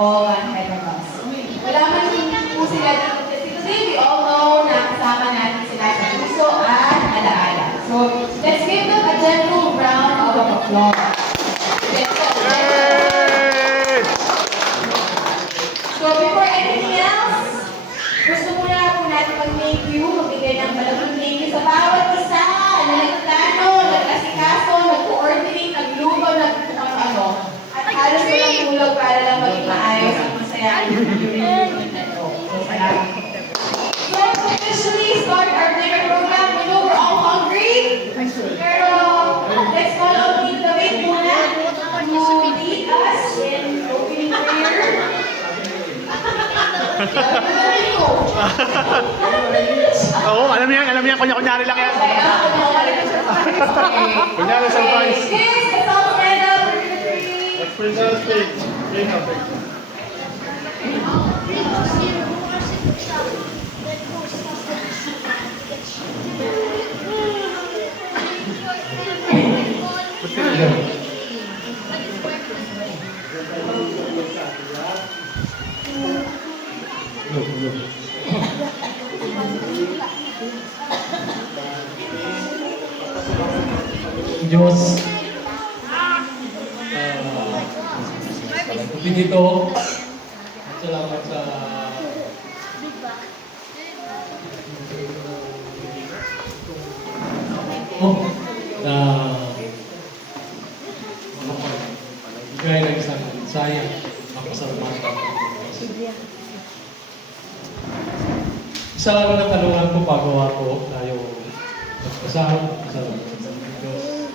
all ahead of us. Wala man po sila dito kasi today we all know na kasama natin sila sa puso at alaala. So, let's give them a gentle round of applause. So, before anything else, gusto muna po natin mag-thank you, magbigay ng malaking thank you sa bawat isa na nagplano, nag-asikaso, nag-coordinate, nagluto, nag-ano. At halos walang tulog para lang maging maayos at masaya during the event na ito. So, salamat. So, let's officially start our dinner program. We know we're all hungry. Pero, let's call on Tito David muna to lead us in opening prayer. Oo, alam niya, kunya-kunyari lang yan. Kunyari surprise. Yes, let's all stand up. We're gonna pray. Let's present stage. Diyos, pinito at salamat sa na bigay ng isang sayang mapasalamatan. Isa lang ang tanungan ko bago ako tayo magpasalamat sa Diyos.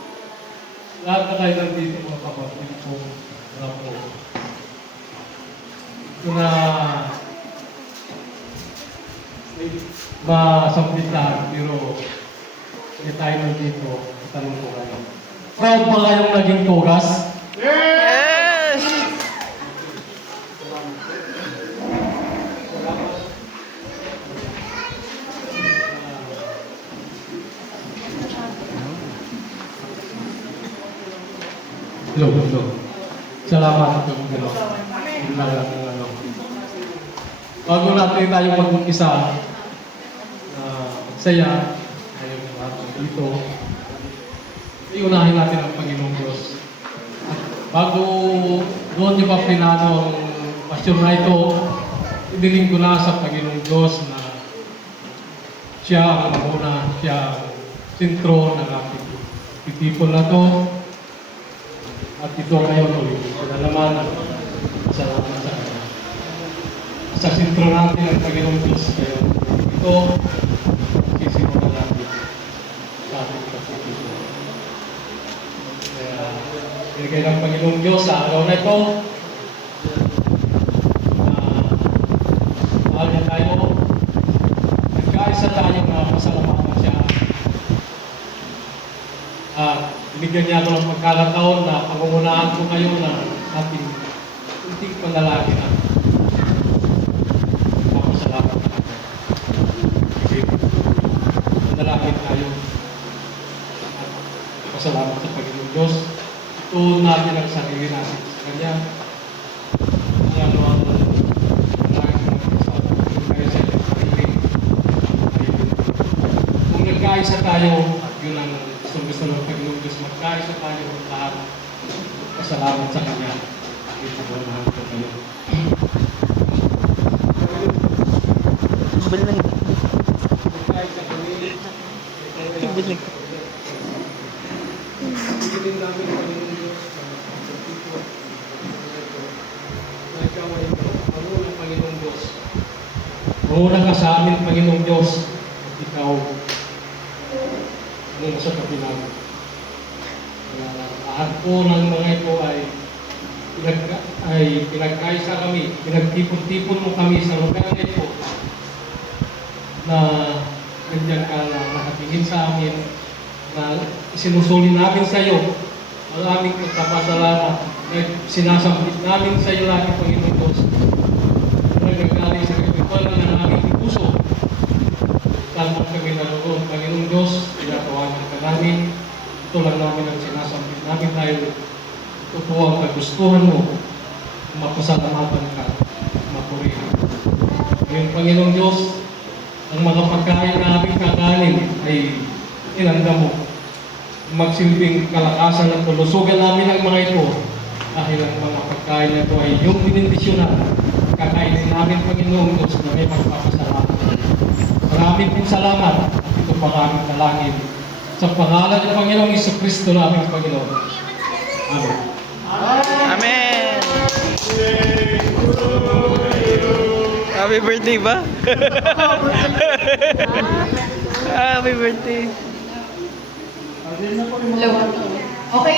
Lahat na kayo nandito mga kapatid ko, ako. Ito na masampit lahat, pero hindi tayo nandito, tanong ko kayo. Proud ba kayong naging tugas? Yes! Hello. Salamat po. Bago natin tayo mag-umpisa, saya, tayo lahat dito. Iunahin natin ang Panginoong Diyos. At bago doon niyo pa pinano ang pasyon na ito, idiling ko na sa Panginoong Diyos na siya ang mamuna, siya ang sentro ng ating people na to. At ito ngayon ulit, pinalaman at salamat sa kanya. Sa sentro natin ang Panginoong Diyos kayo. Ito, sisimula natin sa ating pagkikita. Kaya, binigay ng Panginoong Diyos sa araw na ito. Mahal niya tayo. Nagkaisa tayo na pasalamatan siya. Binigyan niya ako ng pagkalataon na pangungunahan ko kayo na ating kunting panlalaki na papasalamat natin. Sige, panlalaki tayo at pasalamat sa Panginoon Diyos. Ito natin ang sarili natin sa Kanya. Kaya naman, kung nagkaisa tayo, yun ang gusto ng Panginoon Diyos, magkaisa tayo lahat. Pasalamat sa Kanya. Ito po naman po kayo. Beling. Magkaisa kami. Beling. Bigyan namin ang Panginoon Diyos sa pagkakito. Na ikaw ay Panginoong Panginoong Diyos. Muna ka sa amin, Panginoong Diyos. At ikaw muna sa kapinamin. Lahat po ng mga ito ay pinagkaisa kami, pinagtipon-tipon mo kami sa lugar na ito na ganyan ka na nakatingin sa amin, na sinusuli namin sa iyo ang aming pagpapasalamat, na sinasambit namin sa iyo lagi, Panginoon Diyos, na nagagaling sa kapitulan ng aming puso. Tama kami na roon, Panginoon Diyos, pinatawanan ka namin. Ito lang namin ang sinasambit namin dahil ito po ang kagustuhan mo mapasalamatan ka, mapurihin. Yung Panginoong Diyos, ang mga pagkain na aming kakanin ay inanda mo. Magsilbing kalakasan at tulusugan namin ang mga ito dahil ang mga pagkain na ito ay yung binindisyonan. Kakainin namin, Panginoong Diyos, na may pagpapasalamat. Maraming pong salamat. Ito pa aming dalangin. Sa pangalan ng Panginoong Jesucristo naming Panginoon. Amen. Amen! Happy birthday ba? Happy birthday! Okay